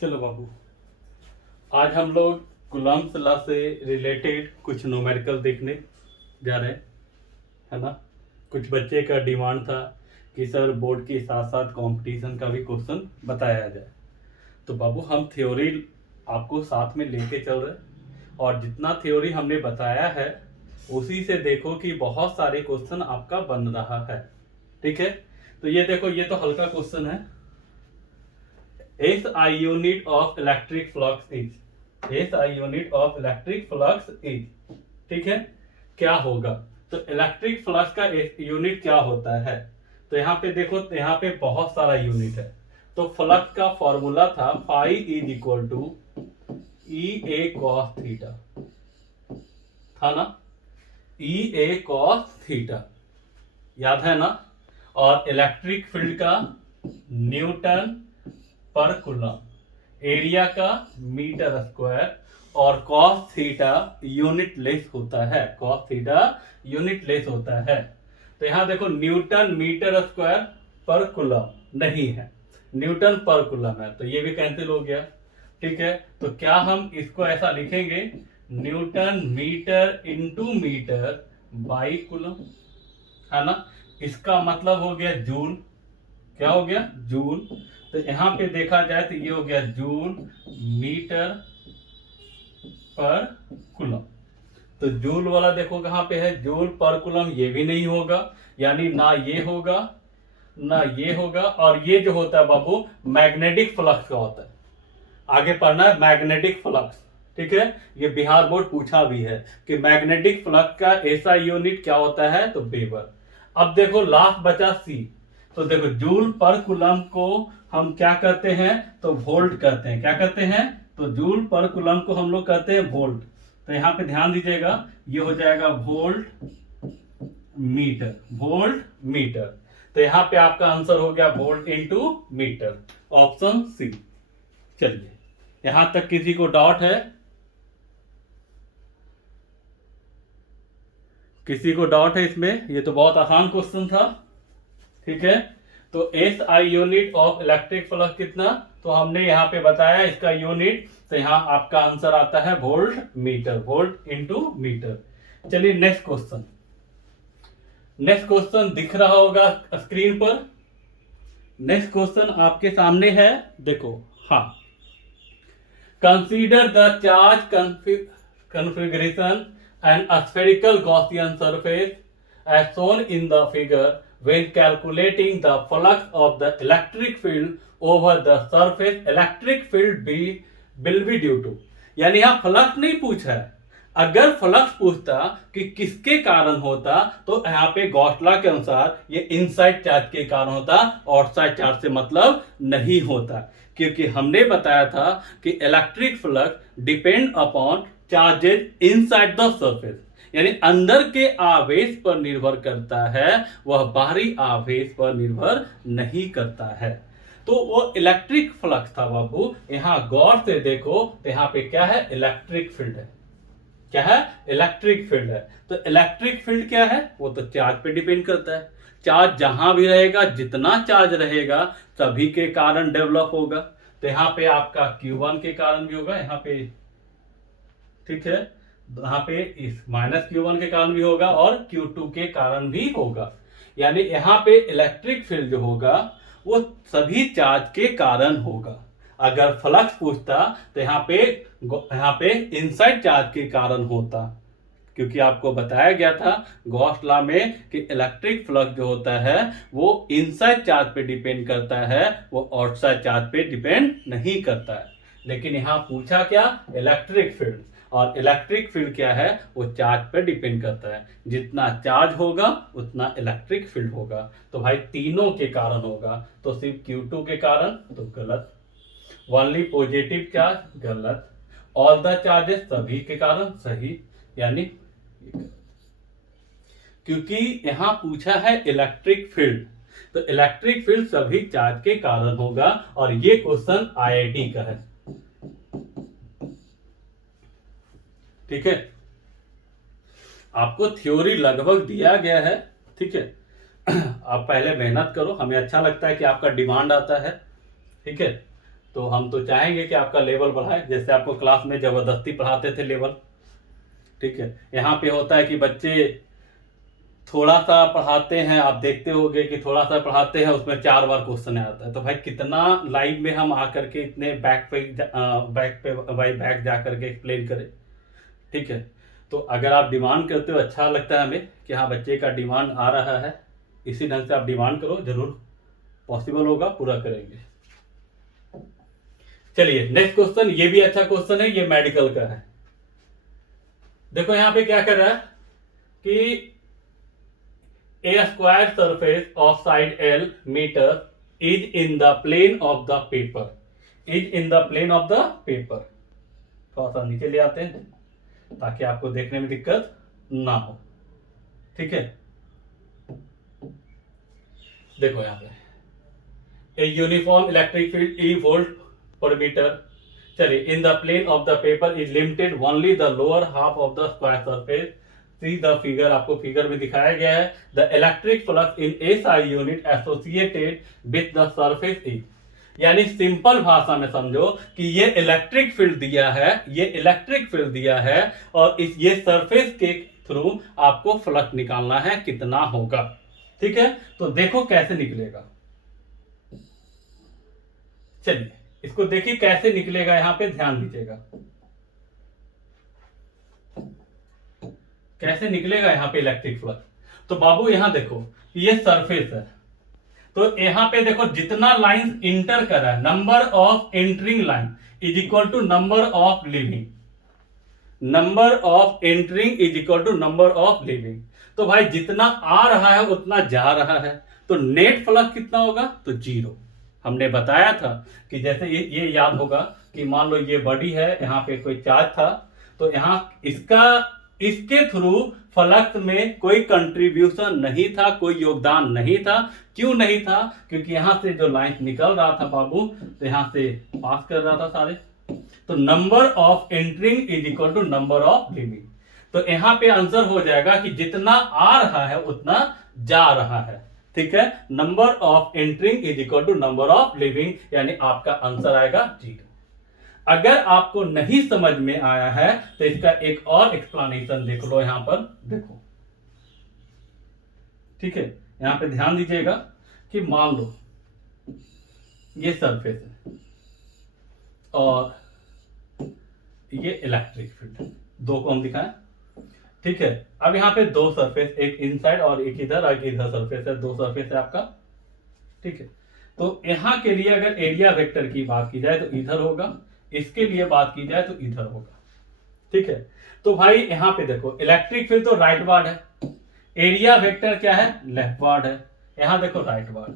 चलो बाबू, आज हम लोग कूलम्ब्स लॉ से रिलेटेड कुछ न्यूमेरिकल देखने जा रहे हैं, है ना। कुछ बच्चे का डिमांड था कि सर बोर्ड के साथ साथ कंपटीशन का भी क्वेश्चन बताया जाए। तो बाबू हम थ्योरी आपको साथ में लेके चल रहे हैं और जितना थ्योरी हमने बताया है उसी से देखो कि बहुत सारे क्वेश्चन आपका बन रहा है। ठीक है, तो ये देखो, ये तो हल्का क्वेश्चन है। SI unit of electric flux is, SI unit of electric flux is, ठीक है। क्या होगा, तो इलेक्ट्रिक फ्लक्स का यूनिट क्या होता है। तो यहाँ पे देखो, तो यहाँ पे बहुत सारा यूनिट है। तो फ्लक्स का फॉर्मूला था phi is equal to E A cos theta, था ना। ई ए कॉस थीटा याद है ना। और इलेक्ट्रिक फील्ड का न्यूटन पर कूलम, एरिया का मीटर स्क्वायर, और कॉस थीटा यूनिट लेस होता है, कॉस थीटा यूनिट लेस होता है। तो यहां देखो न्यूटन मीटर स्क्वायर पर कूलम नहीं है, न्यूटन पर कूलम है, तो ये भी कैंसिल हो गया। ठीक है, तो क्या हम इसको ऐसा लिखेंगे, newton metre into metre by coulomb, है ना। इसका मतलब हो गया जूल, क्या हो गया, जूल। तो यहां पे देखा जाए तो ये हो गया जूल मीटर पर कूलम। तो जूल वाला देखो कहां पे है, जूल पर कूलम, ये भी नहीं होगा, यानी ना ये होगा ना ये होगा। और ये जो होता है बाबू मैग्नेटिक फ्लक्स का होता है, आगे पढ़ना है मैग्नेटिक फ्लक्स। ठीक है, ये बिहार बोर्ड पूछा भी है कि मैग्नेटिक फ्लक्स का ऐसा यूनिट क्या होता है, तो वेबर। अब देखो लास्ट बचा सी। तो देखो जूल पर कूलम को हम क्या करते हैं, तो वोल्ट करते हैं। क्या करते हैं, तो जूल पर कूलम को हम लोग कहते हैं वोल्ट। तो यहां पे ध्यान दीजिएगा, ये हो जाएगा वोल्ट मीटर, वोल्ट मीटर। तो यहां पे आपका आंसर हो गया volt into metre, option C. चलिए, यहां तक किसी को डाउट है, किसी को डाउट है इसमें, ये तो बहुत आसान क्वेश्चन था। ठीक है, तो S I unit of electric flux कितना, तो हमने यहाँ पे बताया इसका यूनिट। तो यहाँ आपका आंसर आता है volt metre, volt into metre. चलिए नेक्स्ट क्वेश्चन, नेक्स्ट क्वेश्चन दिख रहा होगा स्क्रीन पर। नेक्स्ट क्वेश्चन आपके सामने है, देखो। हाँ, consider the charge configuration and a spherical Gaussian surface as shown in the figure when calculating the flux of the electric field over the surface electric field will be due to। यानी यहां flux नहीं पूछा है। अगर flux पूछता कि किसके कारण होता, तो यहाँ पे गॉस लॉ के अनुसार ये इनसाइड चार्ज के कारण होता, आउटसाइड चार्ज से मतलब नहीं होता। क्योंकि हमने बताया था कि electric flux depend upon charges inside the surface, यानी अंदर के आवेश पर निर्भर करता है, वह बाहरी आवेश पर निर्भर नहीं करता है। तो वो इलेक्ट्रिक फ्लक्स था बाबू। यहां गौर से देखो, तो यहां पे क्या है, इलेक्ट्रिक फील्ड है। क्या है, इलेक्ट्रिक फील्ड है। तो इलेक्ट्रिक फील्ड क्या है, वो तो चार्ज पे डिपेंड करता है। चार्ज जहां भी रहेगा, जितना चार्ज रहेगा सभी के कारण डेवलप होगा। तो यहाँ पे आपका Q1 के कारण भी होगा, यहाँ पे, ठीक है, यहाँ पे इस माइनस Q1 के कारण भी होगा और Q2 के कारण भी होगा। यानी यहाँ पे इलेक्ट्रिक फील्ड जो होगा वो सभी चार्ज के कारण होगा। अगर फ्लक्स पूछता तो यहाँ पे इनसाइड चार्ज के कारण होता, क्योंकि आपको बताया गया था गॉस लॉ में कि इलेक्ट्रिक फ्लक्स जो होता है वो इनसाइड चार्ज पे डिपेंड करता है, वो आउटसाइड चार्ज पे डिपेंड नहीं करता है। लेकिन यहां पूछा क्या, इलेक्ट्रिक फील्ड। और इलेक्ट्रिक फील्ड क्या है, वो चार्ज पे डिपेंड करता है। जितना चार्ज होगा उतना इलेक्ट्रिक फील्ड होगा। तो भाई तीनों के कारण होगा, तो सिर्फ Q2 के कारण तो गलत, ओनली पॉजिटिव चार्ज गलत, ऑल द चार्जेस सभी के कारण सही। यानी क्योंकि यहां पूछा है इलेक्ट्रिक फील्ड, तो इलेक्ट्रिक फील्ड सभी चार्ज के कारण होगा। और ये क्वेश्चन IIT का है। ठीक है, आपको थ्योरी लगभग दिया गया है। ठीक है, आप पहले मेहनत करो, हमें अच्छा लगता है कि आपका डिमांड आता है। ठीक है, तो हम तो चाहेंगे कि आपका लेवल बढ़ाए, जैसे आपको क्लास में जबरदस्ती पढ़ाते थे लेवल। ठीक है, यहाँ पे होता है कि बच्चे थोड़ा सा पढ़ाते हैं, आप देखते होगे कि थोड़ा सा पढ़ाते हैं उसमें 4 बार क्वेश्चन आता है, तो भाई कितना लाइव में हम आकर के इतने बैक पे भाई बैक जा करके एक्सप्लेन करें। ठीक है, तो अगर आप डिमांड करते हो, अच्छा लगता है हमें कि हाँ बच्चे का डिमांड आ रहा है, इसी ढंग से आप डिमांड करो, जरूर पॉसिबल होगा, पूरा करेंगे। चलिए नेक्स्ट क्वेश्चन, ये भी अच्छा क्वेश्चन है, ये मेडिकल का है। देखो यहां पे क्या कर रहा है कि a square surface of side L meter is in the plane of the paper, is in the plane of the paper। थोड़ा सा नीचे ले आते हैं ताकि आपको देखने में दिक्कत ना हो। ठीक है, देखो यहां पे a uniform electric field E volt per meter, चलिए in the plane of the paper is limited only the lower half of the square surface. See the figure, आपको फिगर में दिखाया गया है। The electric flux in SI unit associated with the surface is, यानी simple भाषा में समझो कि ये इलेक्ट्रिक फील्ड दिया है, ये इलेक्ट्रिक फील्ड दिया है, और इस ये सरफेस के थ्रू आपको फ्लक्स निकालना है, कितना होगा। ठीक है, तो देखो कैसे निकलेगा। चलिए इसको देखिए कैसे निकलेगा, यहां पे ध्यान दीजिएगा कैसे निकलेगा यहां पे इलेक्ट्रिक फ्लक्स। तो बाबू यहां देखो ये सरफेस है, तो यहां पे देखो जितना लाइन इंटर कर रहा है, number of entering line is equal to number of leaving, number of entering is equal to number of leaving. तो भाई जितना आ रहा है उतना जा रहा है, तो नेट फ्लक्स कितना होगा, तो 0। हमने बताया था कि जैसे ये याद होगा कि मान लो ये बॉडी है, यहाँ पे कोई चार्ज था, तो यहाँ इसके थ्रू फ्लक्स में कोई कंट्रीब्यूशन नहीं था, कोई योगदान नहीं था। क्यों नहीं था, क्योंकि यहां से जो लाइन निकल रहा था बाबू, तो यहां से पास कर रहा था सारे, तो number of entering is equal to number of leaving. तो यहां पे आंसर हो जाएगा कि जितना आ रहा है उतना जा रहा है। ठीक है, number of entering is equal to number of leaving, यानी आपका आंसर आएगा 0। अगर आपको नहीं समझ में आया है तो इसका एक और एक्सप्लेनेशन देख लो, यहां पर देखो। ठीक है, यहां पे ध्यान दीजिएगा कि मान लो ये सरफेस है और ये इलेक्ट्रिक फील्ड, दो को हम दिखाएं। ठीक है, अब यहां पे दो सरफेस, एक इनसाइड और एक इधर, और इधर सरफेस है, दो सरफेस है आपका। ठीक है, तो यहां के लिए अगर एरिया वेक्टर की बात की जाए तो इधर होगा, इसके लिए बात की जाए तो इधर होगा। ठीक है, तो भाई यहां पे देखो इलेक्ट्रिक फील्ड तो राइट वार्ड है, एरिया वेक्टर क्या है, लेफ्ट वार्ड है। यहां देखो राइट वार्ड,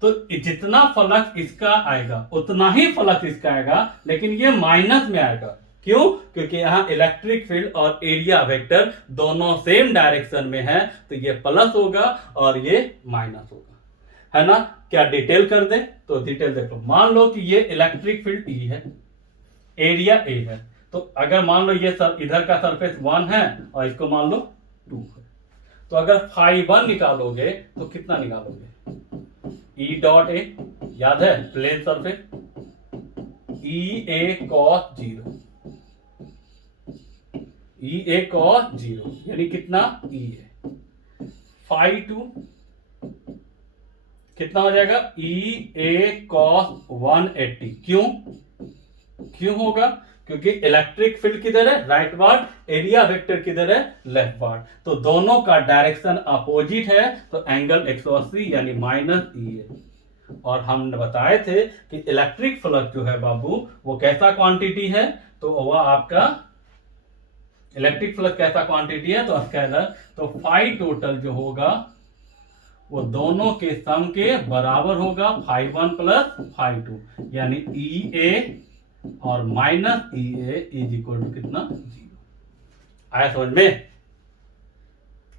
तो जितना फ्लक्स इसका आएगा उतना ही फ्लक्स इसका आएगा, लेकिन ये माइनस में आएगा। क्यों, क्योंकि यहां इलेक्ट्रिक फील्ड और एरिया वेक्टर दोनों सेम डायरेक्शन में है, तो ये प्लस होगा और ये माइनस होगा, है ना। क्या डिटेल कर दे, तो डिटेल देखो। मान लो कि ये इलेक्ट्रिक फील्ड ई है, एरिया ए है, तो अगर मान लो ये इधर का सरफेस 1 है और इसको मान लो 2 है, तो अगर फाई 1 निकालोगे तो कितना निकालोगे, ई डॉट ए, याद है plane surface, E A cos 0, E A cos 0 यानी कितना ई है, फाई 2 कितना हो जाएगा, ई ए कॉस 180। क्यों होगा, क्योंकि इलेक्ट्रिक फील्ड किधर है, राइट वार्ड, एरिया वेक्टर किधर है, लेफ्ट वार्ड, तो दोनों का डायरेक्शन अपोजिट है, तो एंगल 180 यानी माइनस ई है। और हम बताए थे कि इलेक्ट्रिक फ्लक्स जो है बाबू वो कैसा क्वांटिटी है, तो वह आपका इलेक्ट्रिक फ्लक्स कैसा क्वांटिटी है, तो स्केलर, तो फाई टोटल जो होगा वो दोनों के सम के बराबर होगा, फाई 1 प्लस फाई 2, यानी ई ए और minus E A is equal to कितना, 0। आया समझ में,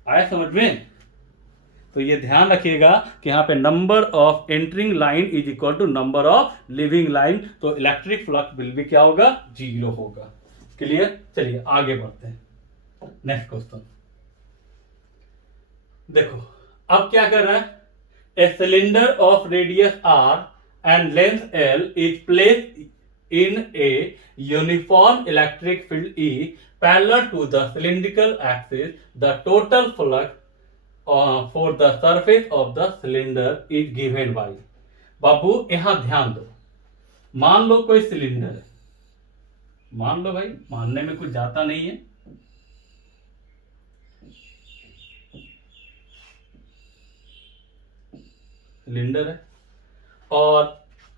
आया समझ में। तो ये ध्यान रखिएगा कि यहाँ पे number of entering line is equal to number of leaving line, तो इलेक्ट्रिक फ्लक्स विल भी क्या होगा, 0 होगा। क्लियर, चलिए आगे बढ़ते हैं। नेक्स्ट क्वेश्चन देखो, अब क्या कर रहा है, a cylinder of radius R and length L is placed in a uniform electric field E parallel to the cylindrical axis, the total flux for the surface of the cylinder is given by। बाबू यहां ध्यान दो, मान लो कोई cylinder है, मान लो भाई, मानने में कुछ जाता नहीं है, सिलेंडर है और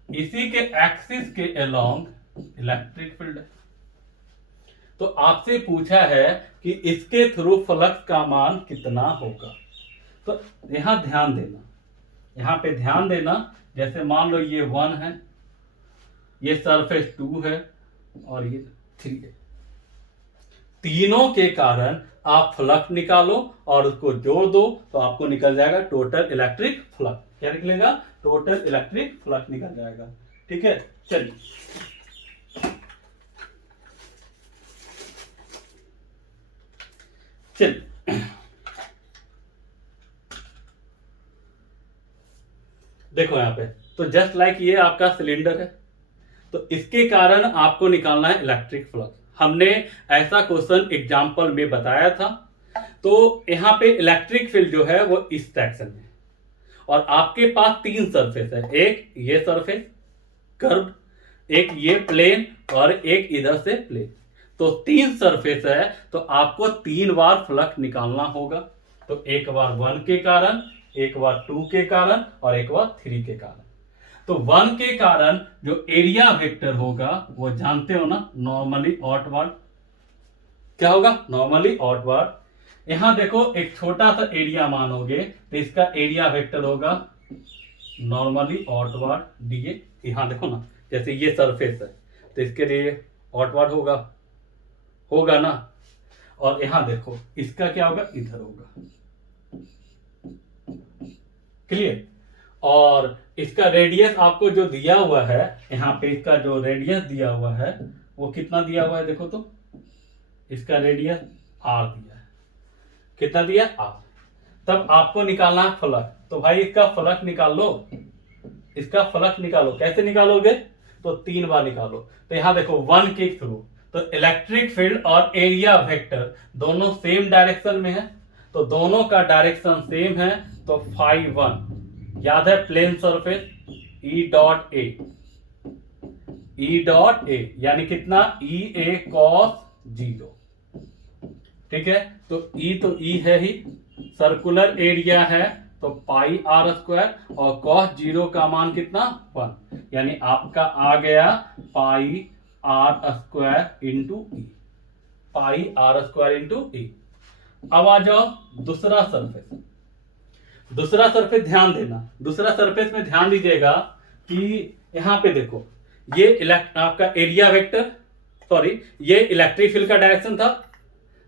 इसी के एक्सिस के अलोंग इलेक्ट्रिक फील्ड है। तो आपसे पूछा है कि इसके थ्रू फ्लक्स का मान कितना होगा। तो यहां ध्यान देना, यहां पे ध्यान देना, जैसे मान लो ये 1 है, ये सरफेस 2 है और ये 3 है। तीनों के कारण आप फ्लक्स निकालो और उसको जोड़ दो तो आपको निकल जाएगा टोटल इलेक्ट्रिक फ्लक्स। क्या निकलेगा? टोटल इलेक्ट्रिक फ्लक्स निकल जाएगा। ठीक है, चलिए देखो यहां पे, तो जस्ट लाइक ये आपका सिलेंडर है, तो इसके कारण आपको निकालना है इलेक्ट्रिक फ्लक्स। हमने ऐसा क्वेश्चन एग्जांपल में बताया था। तो यहां पे इलेक्ट्रिक फील्ड जो है वो इस डायरेक्शन में, और आपके पास 3 सरफेस है, एक ये सरफेस कर्व, एक ये प्लेन और एक इधर से प्लेन। तो 3 सरफेस है, तो आपको 3 बार फ्लक्स निकालना होगा। तो एक बार 1 के कारण, एक बार 2 के कारण और एक बार 3 के कारण। तो 1 के कारण जो एरिया वेक्टर होगा वो जानते हो ना, नॉर्मली आउटवर्ड। क्या होगा? Normally outward. यहां देखो एक छोटा सा एरिया मानोगे तो इसका एरिया वेक्टर होगा नॉर्मली आउटवर्ड डीए। यहां देखो ना, जैसे ये सरफेस है तो इसके लिए आउटवर्ड होगा ना। और यहां देखो इसका क्या होगा? इधर होगा। क्लियर? और इसका रेडियस आपको जो दिया हुआ है, यहां पे इसका जो रेडियस दिया हुआ है वो कितना दिया हुआ है? देखो तो इसका रेडियस r दिया है। कितना दिया? r। तब आपको निकालना है फ्लक्स। तो भाई इसका फ्लक्स निकाल लो, इसका फ्लक्स निकालो। कैसे निकालोगे? तो 3 बार निकालो। तो यहां देखो 1 के थ्रू, तो इलेक्ट्रिक फील्ड और एरिया वेक्टर दोनों सेम डायरेक्शन में है, तो दोनों का डायरेक्शन सेम है। तो फाई 1 याद है, plane surface E dot A, E dot A यानी कितना? E a cos 0। ठीक है, तो E तो E है ही, सर्कुलर एरिया है तो पाई r स्क्वायर, और cos 0 का मान कितना? 1, यानी आपका आ गया पाई r स्क्वायर इंटू ई, पाई r स्क्वायर इंटू ई। अब आ जाओ दूसरा सरफेस। दूसरा सरफेस ध्यान देना, दूसरा सरफेस में ध्यान दीजिएगा कि यहां पे देखो ये आपका एरिया वेक्टर, सॉरी ये इलेक्ट्रिक फील्ड का डायरेक्शन था,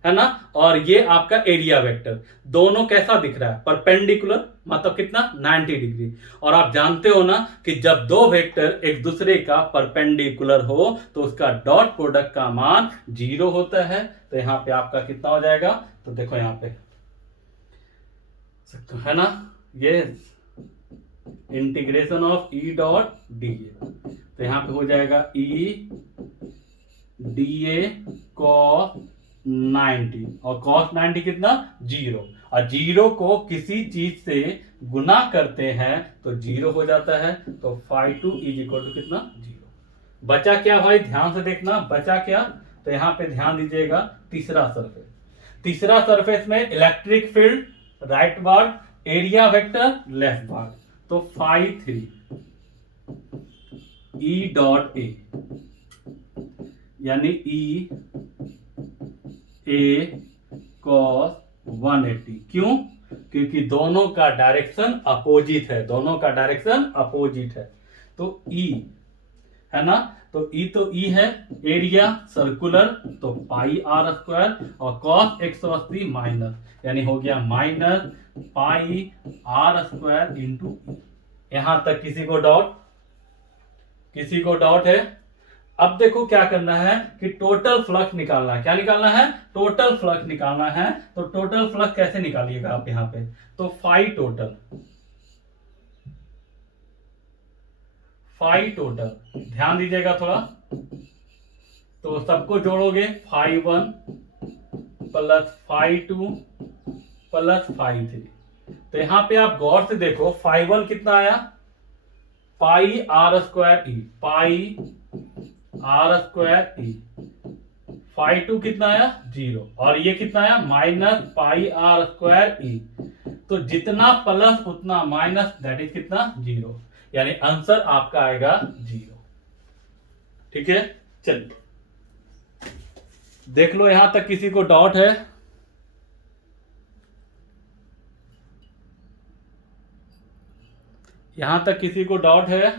है ना, और ये आपका एरिया वेक्टर, दोनों कैसा दिख रहा है? परपेंडिकुलर, मतलब कितना? 90 डिग्री। और आप जानते हो ना कि जब दो वेक्टर एक दूसरे का परपेंडिकुलर हो तो उसका डॉट प्रोडक्ट का मान 0 होता है। तो यहां पे आपका कितना हो जाएगा? तो देखो यहां पे, है ना, ये integration of E dot D A. तो यहां पे हो जाएगा ई डी ए कॉस 90, और cos 90 कितना? 0। और 0 को किसी चीज से गुना करते हैं तो 0 हो जाता है। तो फाई 2 इज इक्वल टू कितना? 0। बचा क्या भाई? ध्यान से देखना, बचा क्या? तो यहां पे ध्यान दीजिएगा, तीसरा सरफेस। तीसरा सरफेस में electric field right ward, area vector left ward. तो फाई 3 ई डॉट ए यानी ई ए कॉस 180। क्यों? क्योंकि दोनों का डायरेक्शन अपोजिट है, दोनों का डायरेक्शन अपोजिट है। तो ई है ना, तो ई तो ई है, एरिया सर्कुलर तो पाई r स्क्वायर, और कॉस 180 माइनस, यानी हो गया minus pi r square into E. यहां तक किसी को डाउट? किसी को डाउट है? अब देखो क्या करना है कि टोटल फ्लक्स निकालना है। क्या निकालना है? टोटल फ्लक्स निकालना है। तो टोटल फ्लक्स कैसे निकालिएगा आप यहां पे? तो फाई टोटल, फाई टोटल, ध्यान दीजिएगा थोड़ा, तो सबको जोड़ोगे phi 1 plus phi 2 plus phi 3। तो यहां पे आप गौर से देखो, फाई 1 कितना आया, pi R square E, pi R square E. Phi 2 कितना आया 0, और ये कितना आया minus pi R square E. तो जितना प्लस उतना माइनस, दैट इज कितना 0, यानी आंसर आपका आएगा 0। ठीक है, चलिए देख लो, यहां तक किसी को डाउट है? यहां तक किसी को डाउट है?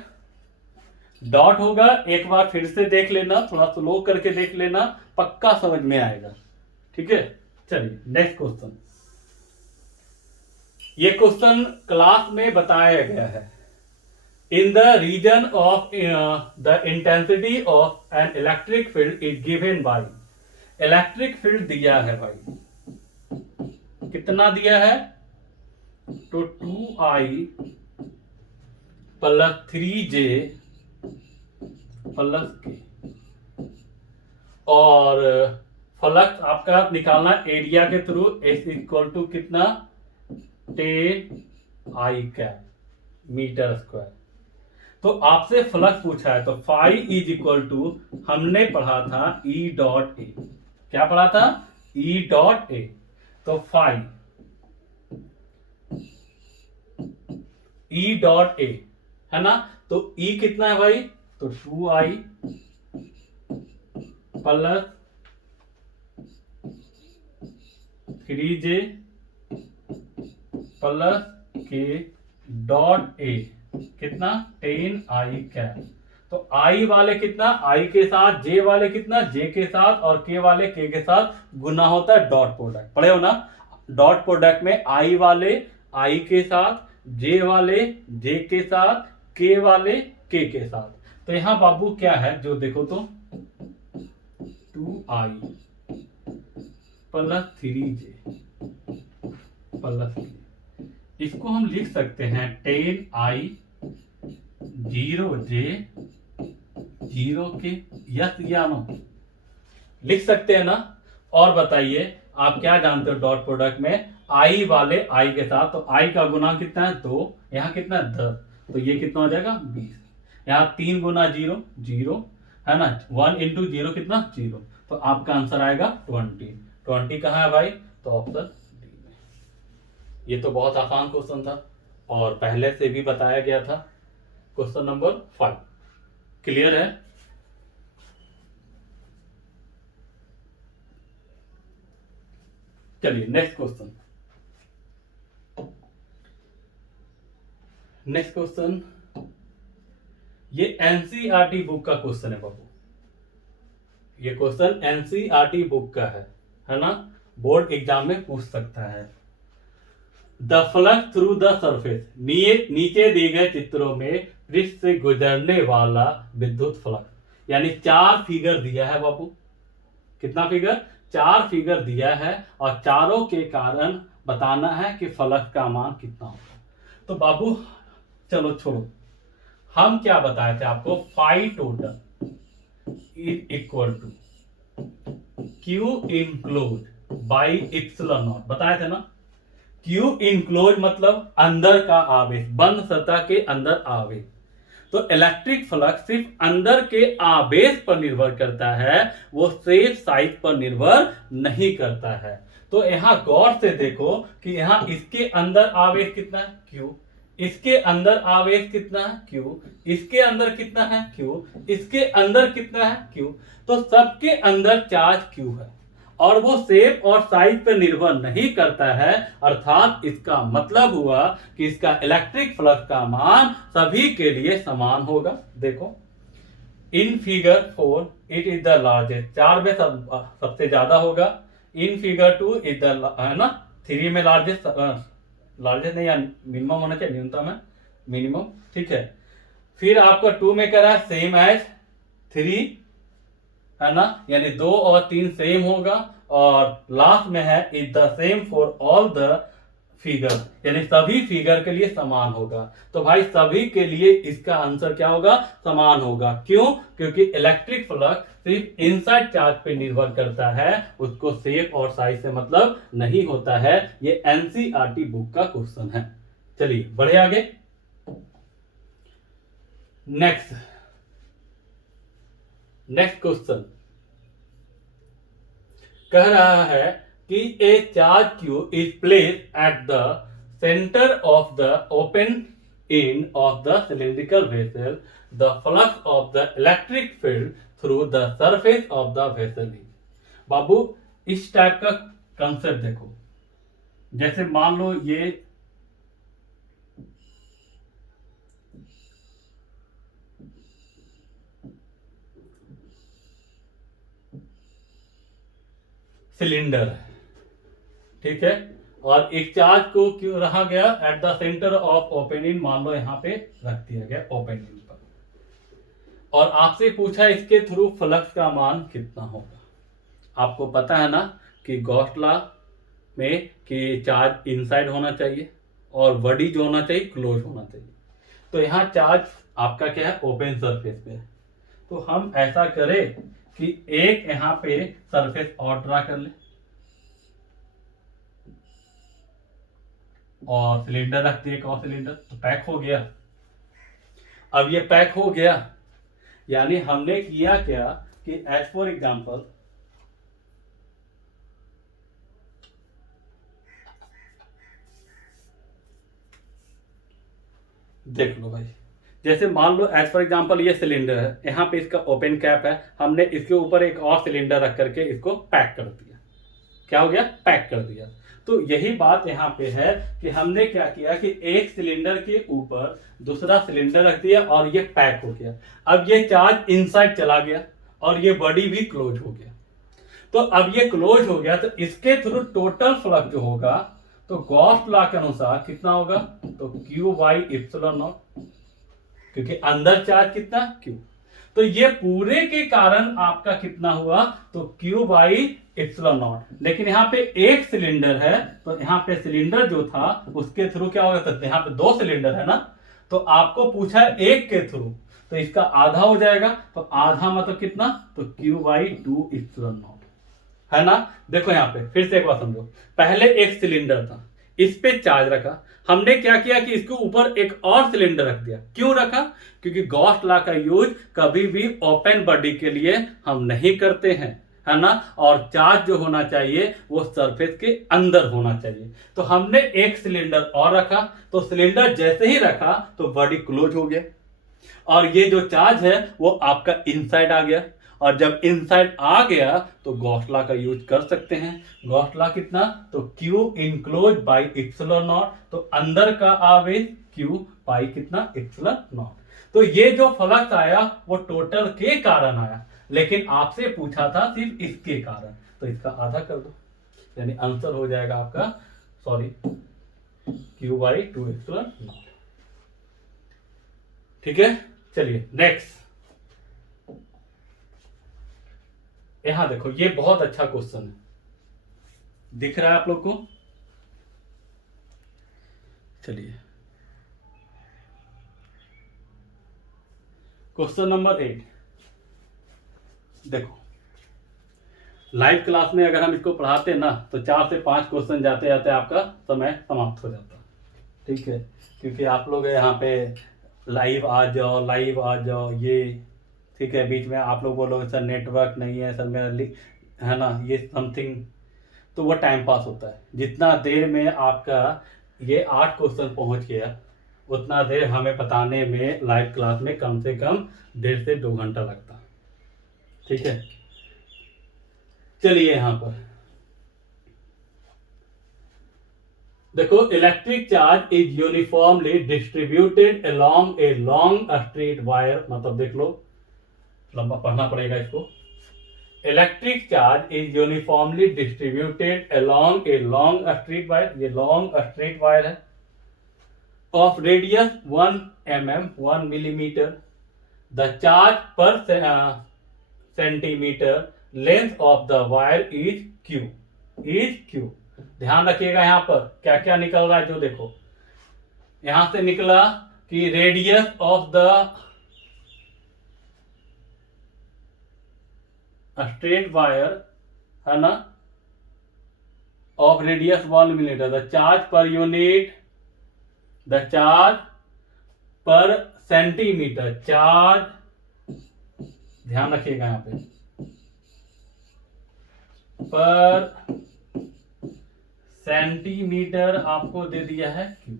डाउट होगा एक बार फिर से देख लेना, थोड़ा स्लो करके देख लेना, पक्का समझ में आएगा। ठीक है, चलिए नेक्स्ट क्वेश्चन। ये क्वेश्चन क्लास में बताया गया है। In the region of the intensity of an electric field is given by, electric field दिया है भाई, कितना दिया है, तो 2i प्लस 3j प्लस के, और फ्लक्स आपका निकालना एरिया के थ्रू, एस इक्वल टू कितना 10i कैप मीटर स्क्वायर। तो आपसे फ्लक्स पूछा है, तो फाई इज इक्वल टू, हमने पढ़ा था ई डॉट ए, क्या पढ़ा था, ई डॉट ए। तो फाई ई डॉट ए है ना, तो ई कितना है भाई, तो 2i प्लस 3j प्लस के डॉट ए, कितना 10i कैप। तो i वाले कितना, i के साथ, j वाले कितना, j के साथ, और k वाले k के साथ गुना होता है डॉट प्रोडक्ट, पढ़े हो ना। डॉट प्रोडक्ट में i वाले i के साथ, j वाले j के साथ, k वाले k के साथ। तो यहां बाबू क्या है, जो देखो तो 2i plus 3j plus k, इसको हम लिख सकते हैं 10i 0j 0k, यस या नो, लिख सकते हैं ना। और बताइए आप क्या जानते हो डॉट प्रोडक्ट में, i वाले i के साथ, तो i का गुना कितना है 2, यहाँ कितना है 10, तो ये कितना हो जाएगा 20, यहाँ 3 गुना 0 0 है ना, 1 इंटू 0 कितना 0, तो आपका आंसर आएगा 20। 20 कहाँ है भाई, तो ऑप्शन डी में। ये तो बहुत आसान क्वेश्चन था और पहले से भी बताया गया था। क्वेश्चन नंबर 5 क्लियर है? चलिए नेक्स्ट क्वेश्चन। नेक्स्ट क्वेश्चन, ये एनसीईआरटी बुक का क्वेश्चन है बाबू, ये क्वेश्चन एनसीईआरटी बुक का है ना, बोर्ड एग्जाम में पूछ सकता है। The flux through the surface, नीचे दिए गए चित्रों में पृष्ठ से गुजरने वाला विद्युत फ्लक्स, यानी 4 फिगर दिया है बाबू, कितना फिगर, 4 फिगर दिया है, और चारों के कारण बताना है कि फ्लक्स का मान कितना होगा। तो बाबू चलो छोड़ो, हम क्या बताए थे आपको, phi total is equal to Q enclose by epsilon naught, बताए थे ना। क्यू इनक्लोज मतलब अंदर का आवेश, बंद सतह के अंदर आवेश। तो इलेक्ट्रिक फ्लक्स सिर्फ अंदर के आवेश पर निर्भर करता है, वो शेष साइज पर निर्भर नहीं करता है। तो यहां गौर से देखो कि यहां इसके अंदर आवेश कितना है क्यू, इसके अंदर आवेश कितना है क्यू, इसके अंदर कितना है क्यू, इसके अंदर कितना है क्यू। तो सबके अंदर चार्ज क्यू है, और वो शेप और साइज पर निर्भर नहीं करता है, अर्थात इसका मतलब हुआ कि इसका इलेक्ट्रिक फ्लक्स का मान सभी के लिए समान होगा। देखो in figure 4 it is the largest, 4 में सबसे ज्यादा होगा। इन फिगर 2 इज द, है ना, 3 में लार्जेस्ट, लार्जेस्ट नहीं, मिनिमम होना चाहिए, न्यूनतम है मिनिमम, ठीक है। फिर आपका 2 में करा सेम एज 3, है ना, यानी 2 और 3 सेम होगा, और लास्ट में है is the same for all the figure, यानी सभी फिगर के लिए समान होगा। तो भाई सभी के लिए इसका आंसर क्या होगा? समान होगा। क्यों? क्योंकि इलेक्ट्रिक फ्लक्स सिर्फ इनसाइड चार्ज पे निर्भर करता है, उसको शेप और साइज से मतलब नहीं होता है। ये एनसीईआरटी बुक का क्वेश्चन है। चलिए बढ़े आगे। नेक्स्ट क्वेश्चन कह रहा है कि a charge Q is place at the centre of the open end of the cylindrical vessel, the flux of the electric field through the surface of the vessel is. बाबू इस type का concept देखो, जैसे मान लो ये cylinder है, ठीक है, और एक चार्ज को क्यों रखा गया eight the centre of opening, मान लो यहां पे रख दिया गया ओपनिंग पर, और आपसे पूछा इसके थ्रू फ्लक्स का मान कितना होगा। आपको पता है ना कि गॉस लॉ में कि चार्ज इनसाइड होना चाहिए और बॉडी जो होना चाहिए क्लोज होना चाहिए। तो यहाँ चार्ज आपका क्या है? ओपन सरफेस पे है। तो हम ऐसा करें कि एक यहाँ पे सरफेस और ड्रा कर ले और सिलेंडर रख दिए, एक और सिलेंडर, तो पैक हो गया। अब ये पैक हो गया, यानी हमने किया क्या कि एज फॉर एग्जांपल देख लो भाई, जैसे मान लो एज फॉर एग्जांपल ये सिलेंडर है, यहाँ पे इसका ओपन कैप है, हमने इसके ऊपर एक और सिलेंडर रख करके इसको पैक कर दिया। क्या हो गया? पैक कर दिया। तो यही बात यहाँ पे है कि हमने क्या किया कि एक सिलेंडर के ऊपर दूसरा सिलेंडर रख दिया और ये पैक हो गया। अब ये चार्ज इनसाइड चला गया और ये बॉडी भी क्लोज हो गया। तो अब ये क्लोज हो गया, तो इसके थ्रू टोटल फ्लक्स जो होगा तो गॉस लॉ के अनुसार कितना होगा? तो क्यू बाई इप्सिलॉन नॉट, क्योंकि अंदर चार्ज कितना? क्यू। तो ये पूरे के कारण आपका कितना हुआ? तो क्यू बाई इप्सिलॉन नॉट। लेकिन यहाँ पे एक सिलेंडर है, तो यहाँ पे सिलेंडर जो था उसके थ्रू क्या होगा? तो यहाँ पे दो सिलेंडर है ना, तो आपको पूछा है एक के थ्रू, तो इसका आधा हो जाएगा। तो आधा मतलब कितना? तो Q by two epsilon not, है ना। देखो यहाँ पे फिर से एक बात समझो, पहले एक सिलेंडर था, इस पे चार्ज रखा, हमने क्या किया कि इसके ऊपर एक और सिलेंडर रख दिया। क्यों रखा? क्योंकि गॉस लॉ का यूज कभी भी ओपन बॉडी के लिए हम नहीं करते हैं, है ना, और चार्ज जो होना चाहिए वो सरफेस के अंदर होना चाहिए। तो हमने एक सिलेंडर और रखा, तो सिलेंडर जैसे ही रखा तो बॉडी क्लोज हो गया और ये जो चार्ज है वो आपका इनसाइड आ गया। और जब इनसाइड आ गया तो गॉस लॉ का यूज कर सकते हैं। गॉस लॉ कितना? तो Q enclose by epsilon not, तो अंदर का आवेश Q पाई कितना? Epsilon not. तो ये जो फ्लक्स आया वो टोटल के कारण आया, लेकिन आपसे पूछा था सिर्फ इसके कारण, तो इसका आधा कर दो, यानी आंसर हो जाएगा आपका, sorry, Q by two epsilon not. ठीक है, चलिए नेक्स्ट। यहां देखो, ये बहुत अच्छा क्वेश्चन है, दिख रहा है आप लोग को? चलिए क्वेश्चन नंबर 8 देखो, लाइव क्लास में अगर हम इसको पढ़ाते ना तो 4 से 5 क्वेश्चन जाते जाते आपका समय समाप्त हो जाता। ठीक है, क्योंकि आप लोग यहाँ पे लाइव आ जाओ, लाइव आ जाओ, ये ठीक है, बीच में आप लोग बोलोगे सर नेटवर्क नहीं है सर मेरा, है ना, ये समथिंग, तो वो टाइम पास होता है। जितना देर में आपका ये 8 क्वेश्चन पहुंच गया, उतना देर हमें बताने में लाइव क्लास में कम से कम 1.5 से 2 घंटा लगता। ठीक है, चलिए यहां पर देखो, electric charge is uniformly distributed along a long straight wire, मतलब देख लो, लंबा पढ़ना पड़ेगा इसको। Electric charge is uniformly distributed along a long straight wire, ये लॉन्ग स्ट्रेट वायर है, of radius 1 mm 1 millimeter, the charge per centimetre length of the wire is Q, ध्यान रखिएगा यहाँ पर क्या क्या निकल रहा है। जो देखो यहां से निकला कि radius of the straight wire है ना of radius 1 millimetre, the charge per unit, the charge per centimetre, charge ध्यान रखिएगा यहां पे पर सेंटीमीटर आपको दे दिया है Q.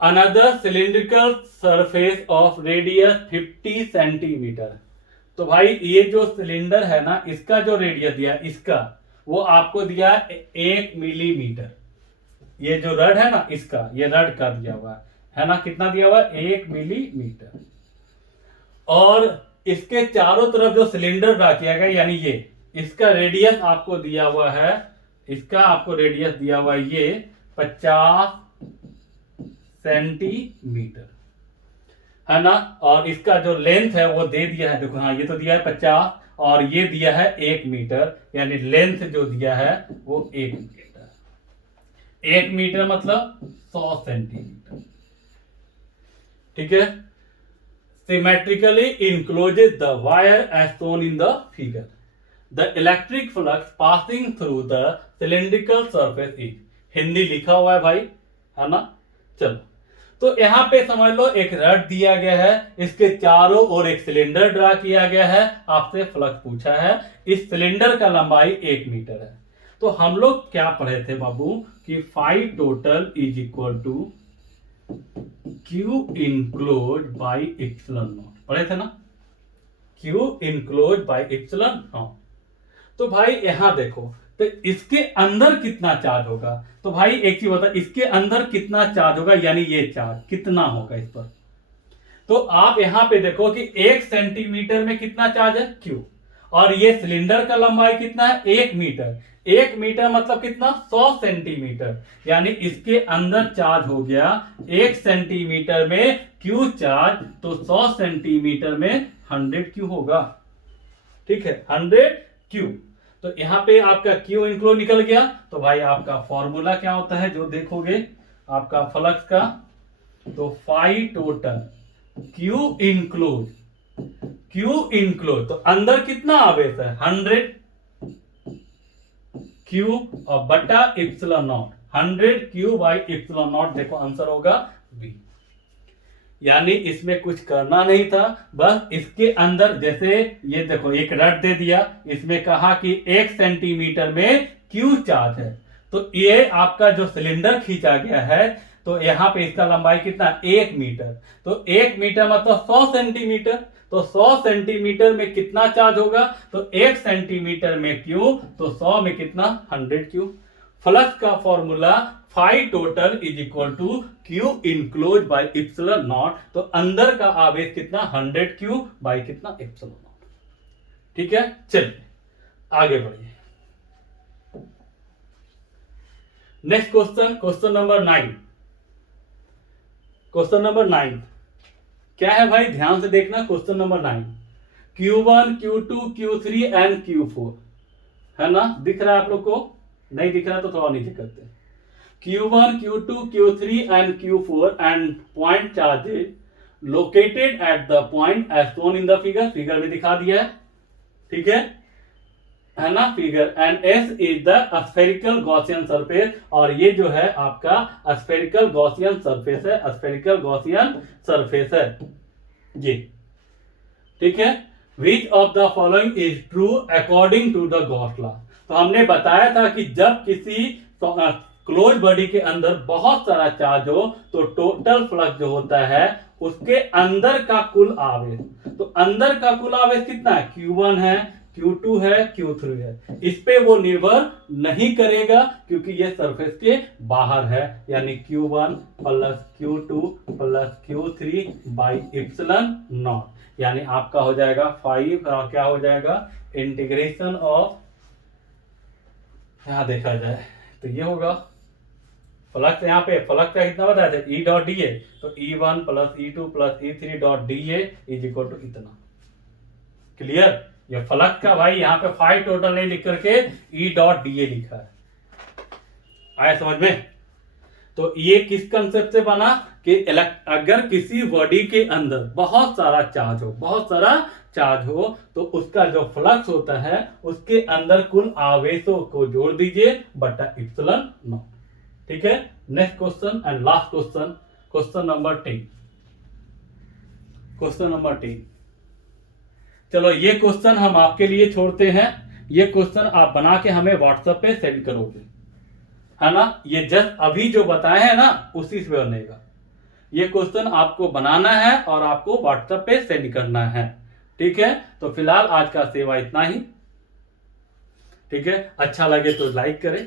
Another cylindrical surface of radius 50 centimetre. तो भाई ये जो सिलेंडर है ना इसका जो रेडियस दिया इसका वो आपको दिया 1 मिलीमीटर। ये जो रड है ना इसका ये रड का दिया हुआ है ना, कितना दिया हुआ 1 मिलीमीटर। और इसके चारों तरफ जो सिलेंडर ड्रा किया गया यानी ये इसका रेडियस आपको दिया हुआ है, इसका आपको रेडियस दिया हुआ है ये 50 सेंटीमीटर है ना। और इसका जो लेंथ है वो दे दिया है, देखो हाँ ये तो दिया है 50 और ये दिया है 1 मीटर, यानी लेंथ जो दिया है वो 1 मीटर। 1 मीटर मतलब 100 सेंटीमीटर। ठीक है। Symmetrically encloses the wire as shown in the figure. The electric flux passing through the cylindrical surface is. Hindi लिखा हुआ है भाई है ना। चलो तो यहां पे समझ लो एक रड दिया गया है, इसके चारों ओर एक सिलेंडर ड्रा किया गया है, आपसे फ्लक्स पूछा है, इस सिलेंडर का लंबाई 1 मीटर है। तो हम लोग क्या पढ़े थे बाबू कि phi total is equal to Q enclose by epsilon naught, पढ़े थे ना, Q enclose by epsilon naught. तो भाई यहां देखो तो इसके अंदर कितना चार्ज होगा, तो भाई एक चीज बता इसके अंदर कितना चार्ज होगा यानी ये चार्ज कितना होगा इस पर। तो आप यहां पे देखो कि 1 सेंटीमीटर में कितना चार्ज है क्यू, और ये सिलेंडर का लंबाई कितना है 1 मीटर। 1 मीटर मतलब कितना 100 सेंटीमीटर, यानी इसके अंदर चार्ज हो गया 1 सेंटीमीटर में क्यू चार्ज, तो 100 सेंटीमीटर में 100 क्यू होगा। ठीक है 100 क्यू। तो यहां पे आपका क्यू इनक्लोज निकल गया। तो भाई आपका फॉर्मूला क्या होता है जो देखोगे आपका फ्लक्स का, तो phi total Q enclose, Q enclose तो अंदर कितना आवेश है 100 क्यू और बटा epsilon naught, 100 Q by epsilon naught. देखो आंसर होगा बी। यानी इसमें कुछ करना नहीं था, बस इसके अंदर जैसे ये देखो एक रड दे दिया, इसमें कहा कि 1 सेंटीमीटर में क्यू चार्ज है, तो ये आपका जो सिलेंडर खींचा गया है तो यहां पे इसका लंबाई कितना 1 मीटर, तो 1 मीटर मतलब 100 सेंटीमीटर, तो 100 सेंटीमीटर में कितना चार्ज होगा, तो 1 सेंटीमीटर में क्यू, तो 100 में कितना 100 क्यू। फ्लक्स का formula phi total is equal to Q enclose by epsilon naught, तो अंदर का आवेश कितना 100 क्यू बाई कितना एप्सिलॉन नॉट। ठीक है चलिए आगे बढ़िए। Next question, question number 9। Question number 9 क्या है भाई, ध्यान से देखना। Question number 9 Q1 Q2 Q3 and Q4 है ना, दिख रहा है आप लोग को, नहीं दिख रहा तो थोड़ा नीचे करते हैं। Q1 Q2 Q3 and Q4 and point charges located at the point as shown in the figure, figure में दिखा दिया है। ठीक है ना figure. And S is the spherical Gaussian surface, और ये जो है आपका स्फेरिकल गॉसियन सरफेस है, स्फेरिकल गॉसियन सरफेस है ये। ठीक है। Which of the following is true according to the Gauss law. तो हमने बताया था कि जब किसी क्लोज बॉडी के अंदर बहुत सारा चार्ज हो तो टोटल फ्लक्स जो होता है उसके अंदर का कुल आवेश, तो अंदर का कुल आवेश कितना है Q1 है, Q2 है, Q3 है। इस पे वो निर्भर नहीं करेगा क्योंकि ये सरफेस के बाहर है, यानी Q1 plus Q2 plus Q3 by epsilon not, यानी आपका हो जाएगा 5 क्या हो जाएगा इंटीग्रेशन ऑफ, यहां देखा जाए तो ये होगा फ्लक्स, यहाँ पे फ्लक्स का कितना बताया था E डॉट डी ए, तो E1 plus E2 plus E3 dot D A is equal to इतना। क्लियर। ये फ्लक्स का भाई यहाँ पे फाई टोटल नहीं लिख करके ई डॉट डी ए लिखा है। आया समझ में? तो ये किस कंसेप्ट से बना कि अगर किसी बॉडी के अंदर बहुत सारा चार्ज हो तो उसका जो फ्लक्स होता है उसके अंदर कुल आवेशों को जोड़ दीजिए बटा इप्सिलॉन नॉट। ठीक है, next question and last question, question number 10। Question number 10, चलो ये क्वेश्चन हम आपके लिए छोड़ते हैं। ये क्वेश्चन आप बना के हमें व्हाट्सएप पे सेंड करोगे, है ना? ये जस्ट अभी जो बताए हैं ना उसी से बनेगा। ये क्वेश्चन आपको बनाना है और आपको व्हाट्सएप पे सेंड करना है। ठीक है, तो फिलहाल आज का सेवा इतना ही। ठीक है, अच्छा लगे तो लाइक करें।